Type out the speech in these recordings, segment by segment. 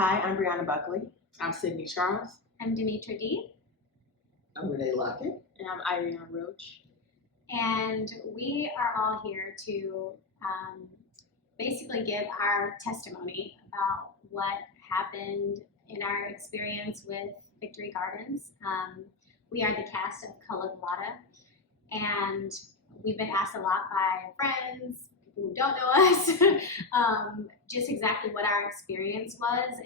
Hi, I'm Brianna Buckley. I'm Sydney Charles. I'm Demetra D. I'm Renee Lockett. And I'm Irene Roach. And we are all here to basically give our testimony about what happened in our experience with Victory Gardens. We are the cast of Cullud, Wattah, and we've been asked a lot by friends, people who don't know us, just exactly what our experience was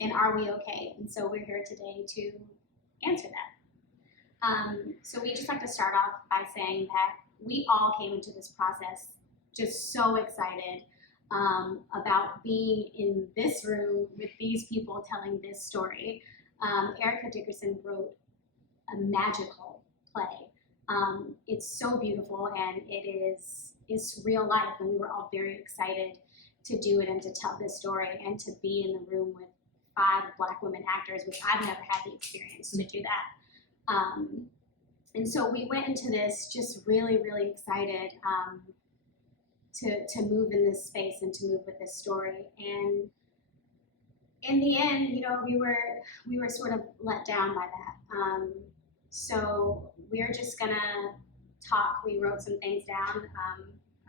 and are we okay? And so we're here today to answer that. So we just like to start off by saying that we all came into this process just so excited about being in this room with these people telling this story. Erica Dickerson wrote a magical play. It's so beautiful and it's real life, and we were all very excited to do it and to tell this story and to be in the room with 5 Black women actors, which I've never had the experience to do that. And so we went into this just really, really excited to move in this space and to move with this story. And in the end, you know, we were sort of let down by that. So we're just gonna talk. We wrote some things down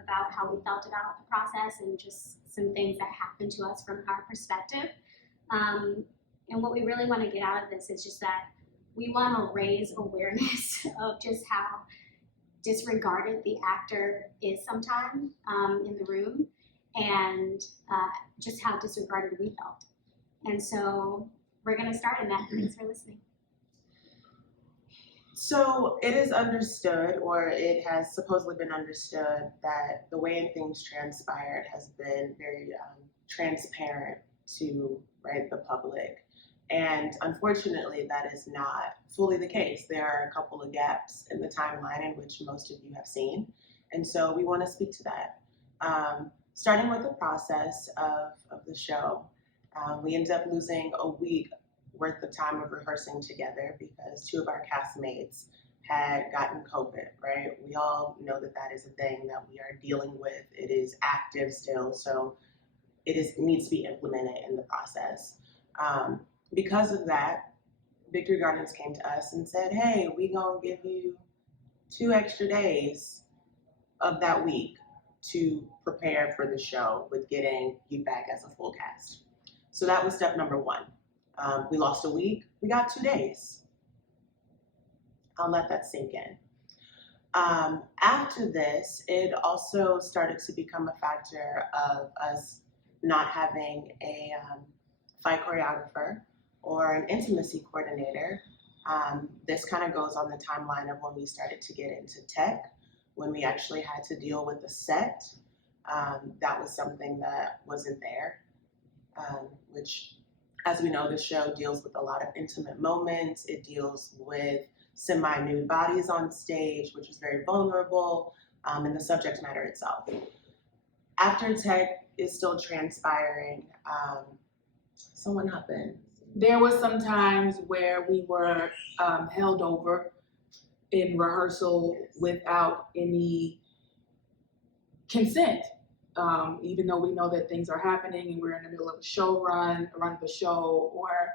about how we felt about the process and just some things that happened to us from our perspective. And what we really want to get out of this is just that we want to raise awareness of just how disregarded the actor is sometimes in the room, and just how disregarded we felt. And so we're going to start in that. Thanks for listening. So it is understood, or it has supposedly been understood, that the way things transpired has been very transparent to the public. And unfortunately, that is not fully the case. There are a couple of gaps in the timeline in which most of you have seen. And so we want to speak to that. Starting with the process of the show, we ended up losing a week worth of time of rehearsing together because 2 of our castmates had gotten COVID, right? We all know that that is a thing that we are dealing with. It is active still, so it needs to be implemented in the process. Because of that, Victory Gardens came to us and said, hey, we gonna give you 2 extra days of that week to prepare for the show with getting you back as a full cast. So that was step number 1. We lost a week, we got 2 days. I'll let that sink in. After this, it also started to become a factor of us not having a fight choreographer or an intimacy coordinator. This kind of goes on the timeline of when we started to get into tech, when we actually had to deal with the set. That was something that wasn't there, which, as we know, the show deals with a lot of intimate moments. It deals with semi-nude bodies on stage, which is very vulnerable, and the subject matter itself. After tech is still transpiring, someone happened. There was some times where we were held over in rehearsal without any consent, even though we know that things are happening and we're in the middle of a show run of the show, or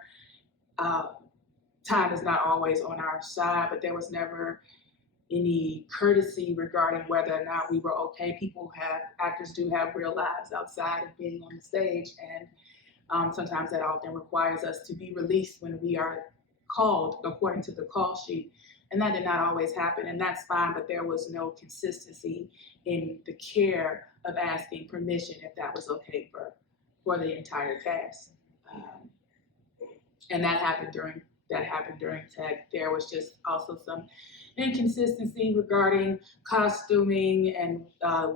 time is not always on our side, but there was never any courtesy regarding whether or not we were okay. Actors do have real lives outside of being on the stage, and sometimes that often requires us to be released when we are called according to the call sheet. And that did not always happen, and that's fine, but there was no consistency in the care of asking permission if that was okay for the entire cast. And that happened during tech. There was just also some inconsistency regarding costuming and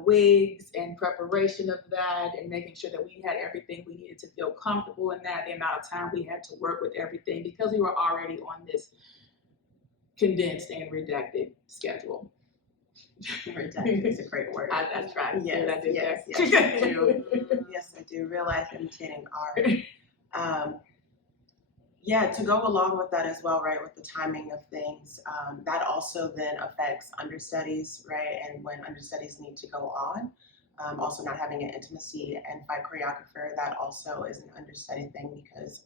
wigs and preparation of that, and making sure that we had everything we needed to feel comfortable in that, the amount of time we had to work with everything, because we were already on this condensed and redacted schedule. Redacted is a great word. That's right. Yes, I did yes, that. yes, I do. Yes, I do. Real life imitating art. Yeah, to go along with that as well, right, with the timing of things, that also then affects understudies, right, and when understudies need to go on. Also not having an intimacy and fight choreographer, that also is an understudy thing because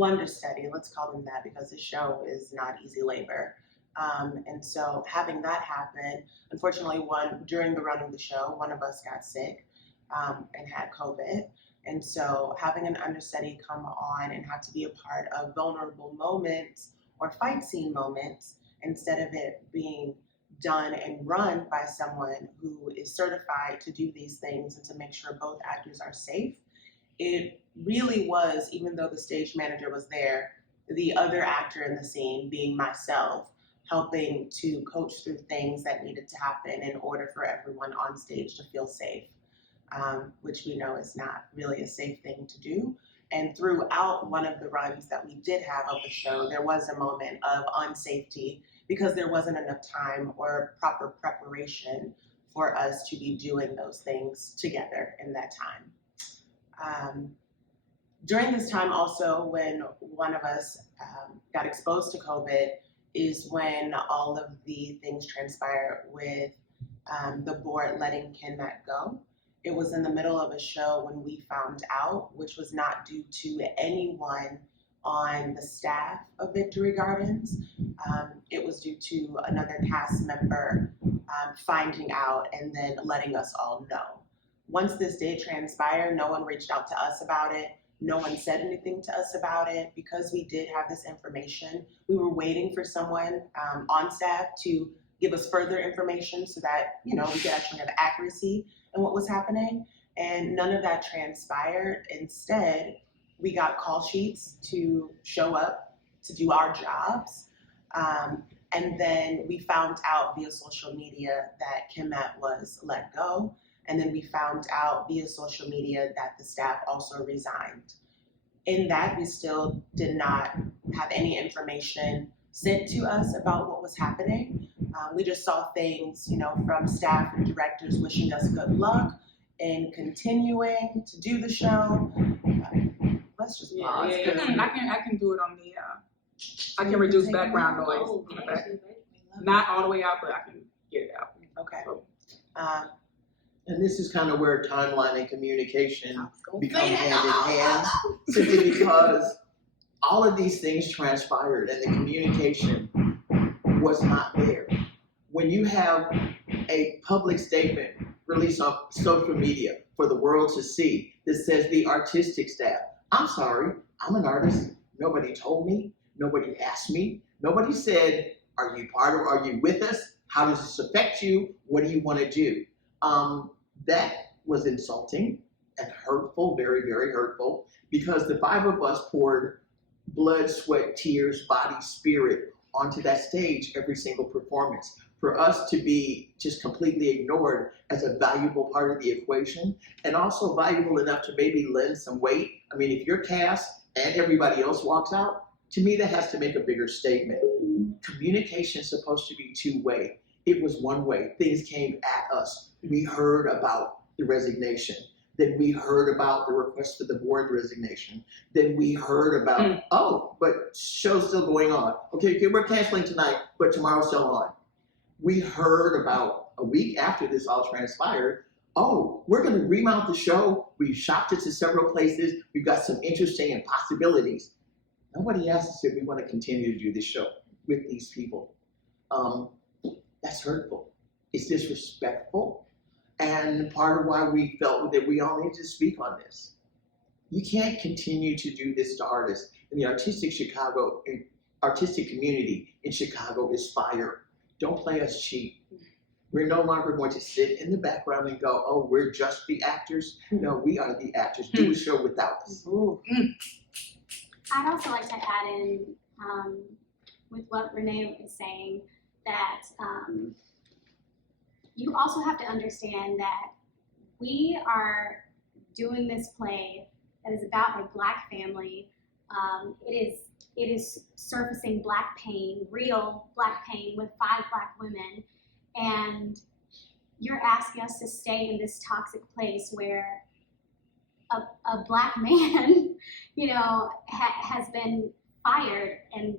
understudy, let's call them that because the show is not easy labor. And so having that happen, unfortunately, during the run of the show, one of us got sick and had COVID. And so having an understudy come on and have to be a part of vulnerable moments or fight scene moments instead of it being done and run by someone who is certified to do these things and to make sure both actors are safe, it really was, even though the stage manager was there, the other actor in the scene, being myself, helping to coach through things that needed to happen in order for everyone on stage to feel safe, which we know is not really a safe thing to do. And throughout one of the runs that we did have of the show, there was a moment of unsafety because there wasn't enough time or proper preparation for us to be doing those things together in that time. During this time also, when one of us got exposed to COVID, is when all of the things transpired with the board letting Ken Matt go. It was in the middle of a show when we found out, which was not due to anyone on the staff of Victory Gardens. It was due to another cast member finding out and then letting us all know. Once this did transpire, no one reached out to us about it. No one said anything to us about it. Because we did have this information, we were waiting for someone on staff to give us further information so that, we could actually have accuracy in what was happening. And none of that transpired. Instead, we got call sheets to show up to do our jobs. And then we found out via social media that Kim Matt was let go. And then we found out via social media that the staff also resigned. In that, we still did not have any information sent to us about what was happening. We just saw things, from staff and directors wishing us good luck in continuing to do the show. Let's just pause. I can do it on the. I can reduce background noise on the back. Not all the way out, but I can get it out. Okay. So, And this is kind of where timeline and communication become hand in hand, simply because all of these things transpired and the communication was not there. When you have a public statement released on social media for the world to see that says the artistic staff, I'm sorry, I'm an artist, nobody told me, nobody asked me, nobody said, are you with us? How does this affect you? What do you want to do? That was insulting and hurtful, very, very hurtful, because the five of us poured blood, sweat, tears, body, spirit onto that stage every single performance. For us to be just completely ignored as a valuable part of the equation, and also valuable enough to maybe lend some weight. I mean, if your cast and everybody else walks out, to me that has to make a bigger statement. Communication is supposed to be two-way. It was one way. Things came at us. We heard about the resignation. Then we heard about the request for the board resignation. Then we heard about, but show's still going on. Okay, we're canceling tonight, but tomorrow's still on. We heard about a week after this all transpired, we're gonna remount the show. We've shopped it to several places. We've got some interesting and possibilities. Nobody asked us if we want to continue to do this show with these people. That's hurtful. It's disrespectful. And part of why we felt that we all need to speak on this. You can't continue to do this to artists. And the artistic community in Chicago is fire. Don't play us cheap. We're no longer going to sit in the background and go, we're just the actors. No, we are the actors. Do a show without us. I'd also like to add in with what Renee is saying that you also have to understand that we are doing this play that is about a Black family. It is surfacing Black pain, real Black pain with 5 Black women, and you're asking us to stay in this toxic place where a Black man, has been fired and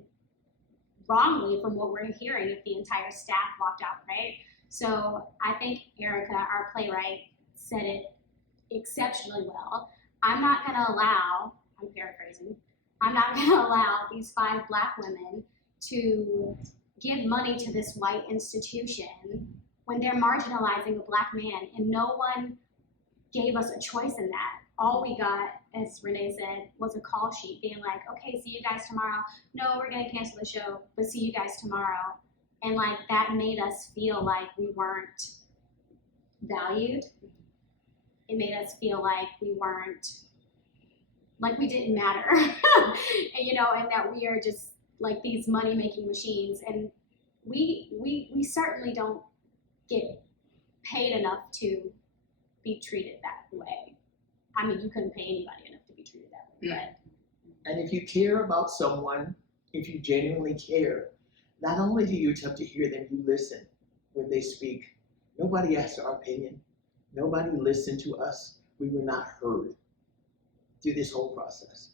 wrongly from what we're hearing if the entire staff walked out, right? So I think Erica, our playwright, said it exceptionally well. I'm not going to allow, I'm paraphrasing, I'm not going to allow these 5 Black women to give money to this white institution when they're marginalizing a Black man, and no one gave us a choice in that. All we got, as Renee said, was a call sheet being like, okay, see you guys tomorrow. No, we're going to cancel the show, but see you guys tomorrow. And like that made us feel like we weren't valued. It made us feel like we weren't, like we didn't matter. And, you know, and that we are just like these money-making machines. And we certainly don't get paid enough to be treated that way. I mean, you couldn't pay anybody enough to be treated that way. But. And if you care about someone, if you genuinely care, not only do you attempt to hear them, you listen when they speak. Nobody asked our opinion. Nobody listened to us. We were not heard through this whole process.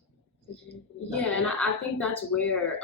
Yeah, and I think that's where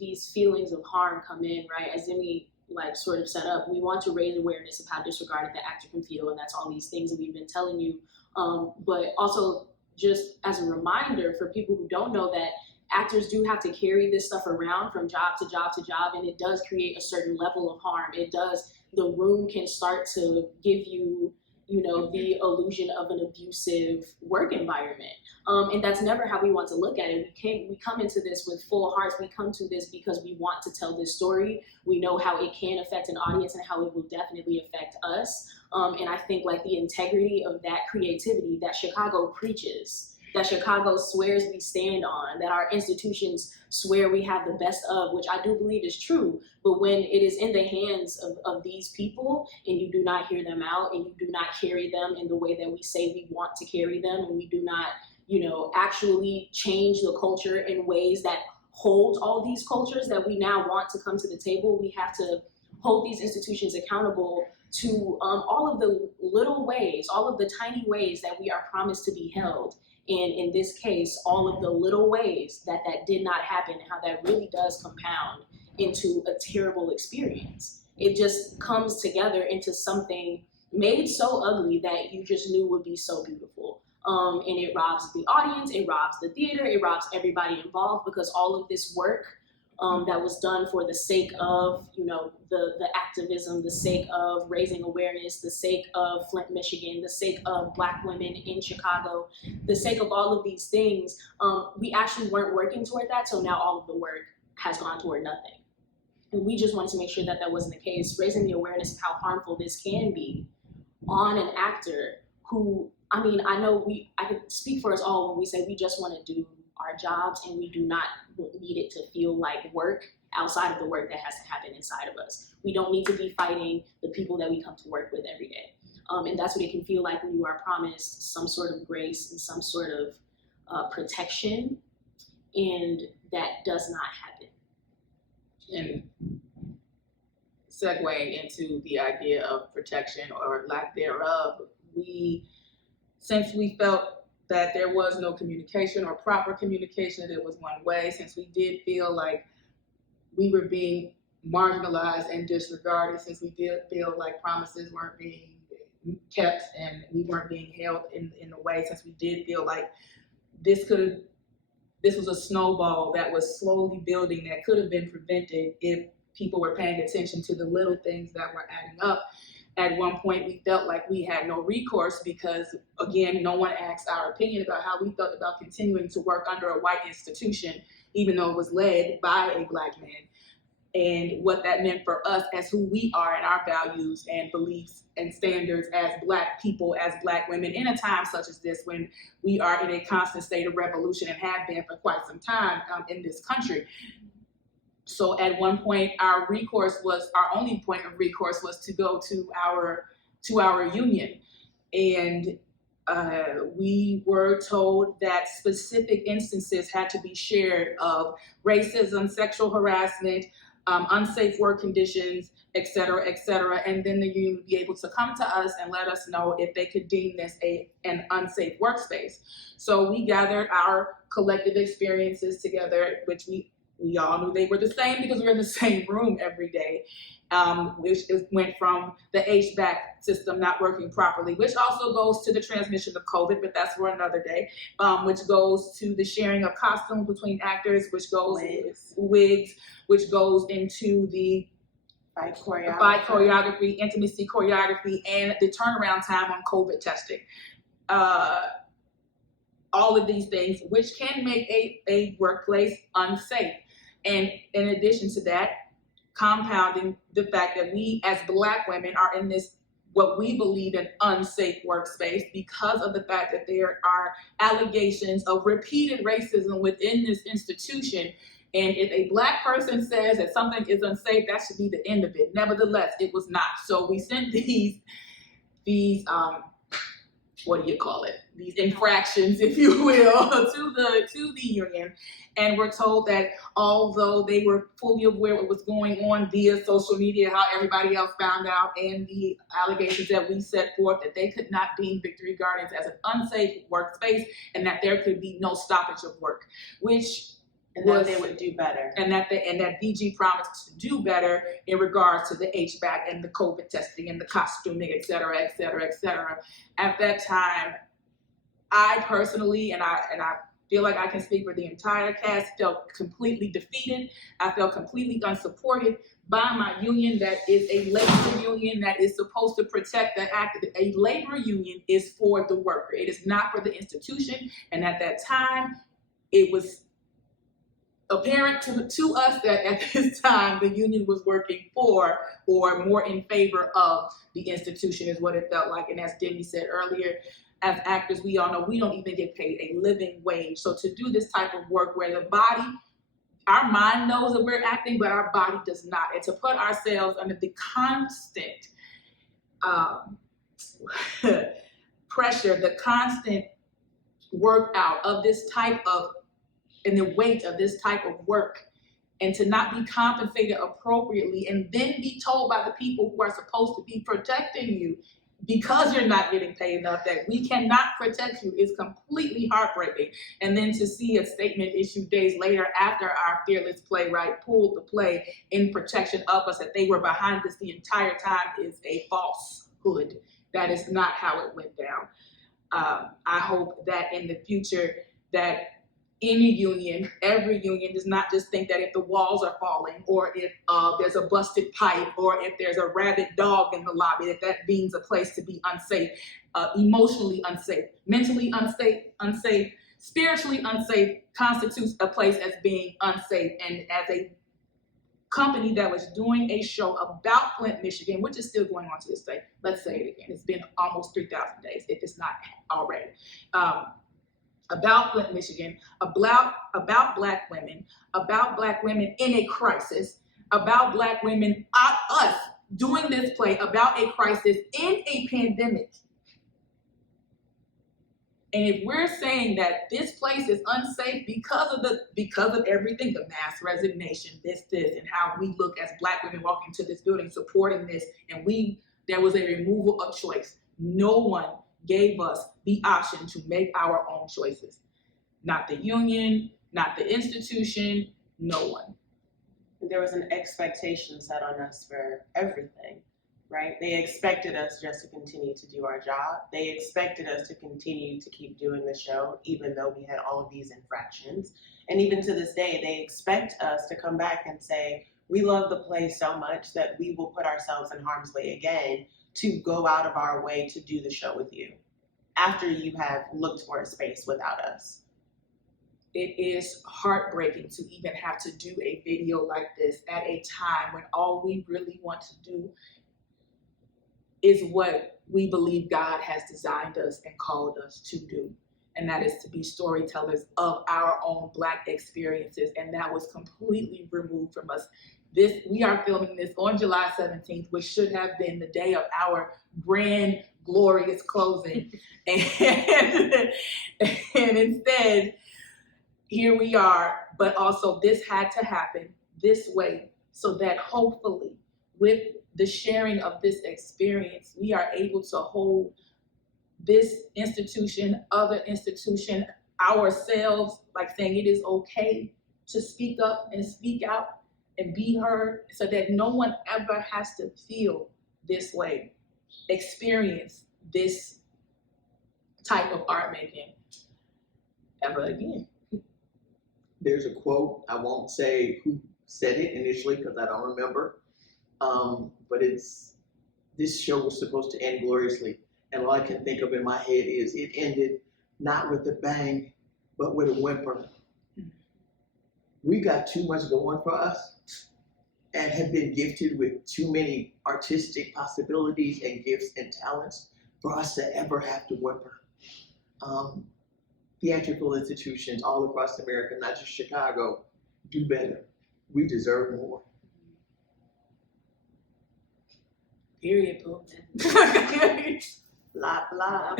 these feelings of harm come in, right? As Emmy like sort of set up, we want to raise awareness of how disregarded the actor can feel, and that's all these things that we've been telling you. But also just as a reminder for people who don't know that actors do have to carry this stuff around from job to job to job, and it does create a certain level of harm. It does, the room can start to give you, you know, the illusion of an abusive work environment. And that's never how we want to look at it. We come into this with full hearts. We come to this because we want to tell this story. We know how it can affect an audience and how it will definitely affect us. And I think like the integrity of that creativity that Chicago preaches, that Chicago swears we stand on, that our institutions swear we have the best of, which I do believe is true. But when it is in the hands of these people and you do not hear them out and you do not carry them in the way that we say we want to carry them, and we do not, you know, actually change the culture in ways that hold all these cultures that we now want to come to the table, we have to hold these institutions accountable to all of the little ways, all of the tiny ways that we are promised to be held. And in this case, all of the little ways that that did not happen, and how that really does compound into a terrible experience. It just comes together into something made so ugly that you just knew would be so beautiful. And it robs the audience, it robs the theater, it robs everybody involved, because all of this work that was done for the sake of, you know, the activism, the sake of raising awareness, the sake of Flint, Michigan, the sake of Black women in Chicago, the sake of all of these things, we actually weren't working toward that. So now all of the work has gone toward nothing. And we just wanted to make sure that that wasn't the case, raising the awareness of how harmful this can be on an actor who, I mean, I know I could speak for us all when we say we just want to do our jobs, and we do not need it to feel like work outside of the work that has to happen inside of us. We don't need to be fighting the people that we come to work with every day. And that's what it can feel like when you are promised some sort of grace and some sort of protection, and that does not happen. And segueing into the idea of protection or lack thereof, since we felt that there was no communication or proper communication, that it was one way, since we did feel like we were being marginalized and disregarded, since we did feel like promises weren't being kept and we weren't being held in a way, since we did feel like this was a snowball that was slowly building that could have been prevented if people were paying attention to the little things that were adding up. At one point, we felt like we had no recourse because, again, no one asked our opinion about how we felt about continuing to work under a white institution, even though it was led by a Black man, and what that meant for us as who we are and our values and beliefs and standards as Black people, as Black women, in a time such as this, when we are in a constant state of revolution and have been for quite some time in this country. So at one point, our only point of recourse was to go to our union. And we were told that specific instances had to be shared of racism, sexual harassment, unsafe work conditions, et cetera, and then the union would be able to come to us and let us know if they could deem this an unsafe workspace. So we gathered our collective experiences together, which we all knew they were the same because we were in the same room every day. went from the HVAC system not working properly, which also goes to the transmission of COVID, but that's for another day, which goes to the sharing of costumes between actors, which goes wigs, which goes into the Fight choreography, intimacy choreography, and the turnaround time on COVID testing. All of these things, which can make a workplace unsafe. And in addition to that, compounding the fact that we as Black women are in this, what we believe, an unsafe workspace because of the fact that there are allegations of repeated racism within this institution. And if a Black person says that something is unsafe, that should be the end of it. Nevertheless, it was not. So we sent these what do you call it? These infractions, if you will, to the union. And we're told that although they were fully aware of what was going on via social media, how everybody else found out, and the allegations that we set forth, that they could not deem Victory Gardens as an unsafe workspace, and that there could be no stoppage of work, that they would do better. And that VG promised to do better in regards to the HVAC and the COVID testing and the costuming, et cetera, et cetera, et cetera. At that time, I personally, and I feel like I can speak for the entire cast, felt completely defeated. I felt completely unsupported by my union that is a labor union that is supposed to protect the act. A labor union is for the worker. It is not for the institution. And at that time, it was apparent to us that at this time the union was working for or more in favor of the institution, is what it felt like. And as Demi said earlier, as actors, we all know we don't even get paid a living wage. So to do this type of work where the body, our mind knows that we're acting, but our body does not, and to put ourselves under the constant pressure, the constant workout of this type of, and the weight of this type of work, and to not be compensated appropriately, and then be told by the people who are supposed to be protecting you, because you're not getting paid enough, that we cannot protect you, is completely heartbreaking. And then to see a statement issued days later after our fearless playwright pulled the play in protection of us, that they were behind us the entire time, is a falsehood. That is not how it went down. I hope that in the future that any union, every union, does not just think that if the walls are falling, or if there's a busted pipe, or if there's a rabid dog in the lobby, that deems a place to be unsafe, emotionally unsafe, mentally unsafe, spiritually unsafe, constitutes a place as being unsafe. And as a company that was doing a show about Flint, Michigan, which is still going on to this day, let's say it again, it's been almost 3,000 days, if it's not already, about Flint, Michigan, about Black women in a crisis, about Black women, us doing this play about a crisis in a pandemic. And if we're saying that this place is unsafe because of everything, the mass resignation, this, and how we look as Black women walking into this building supporting this, and there was a removal of choice. No one gave us the option to make our own choices. Not the union, not the institution, no one. There was an expectation set on us for everything, right? They expected us just to continue to do our job. They expected us to continue to keep doing the show, even though we had all of these infractions. And even to this day, they expect us to come back and say, we love the play so much that we will put ourselves in harm's way again to go out of our way to do the show with you, after you have looked for a space without us. It is heartbreaking to even have to do a video like this at a time when all we really want to do is what we believe God has designed us and called us to do. And that is to be storytellers of our own Black experiences. And that was completely removed from us. We are filming this on July 17th, which should have been the day of our grand, glorious closing. And instead, here we are. But also this had to happen this way, so that hopefully with the sharing of this experience, we are able to hold this institution, other institution, ourselves, like saying it is okay to speak up and speak out and be heard so that no one ever has to feel this way, experience this type of art making ever again. There's a quote, I won't say who said it initially because I don't remember, but this show was supposed to end gloriously, and all I can think of in my head is it ended not with a bang, but with a whimper. We got too much going for us and have been gifted with too many artistic possibilities and gifts and talents for us to ever have to whimper. Theatrical institutions all across America, not just Chicago, do better. We deserve more. Period, boo. Blah, blah.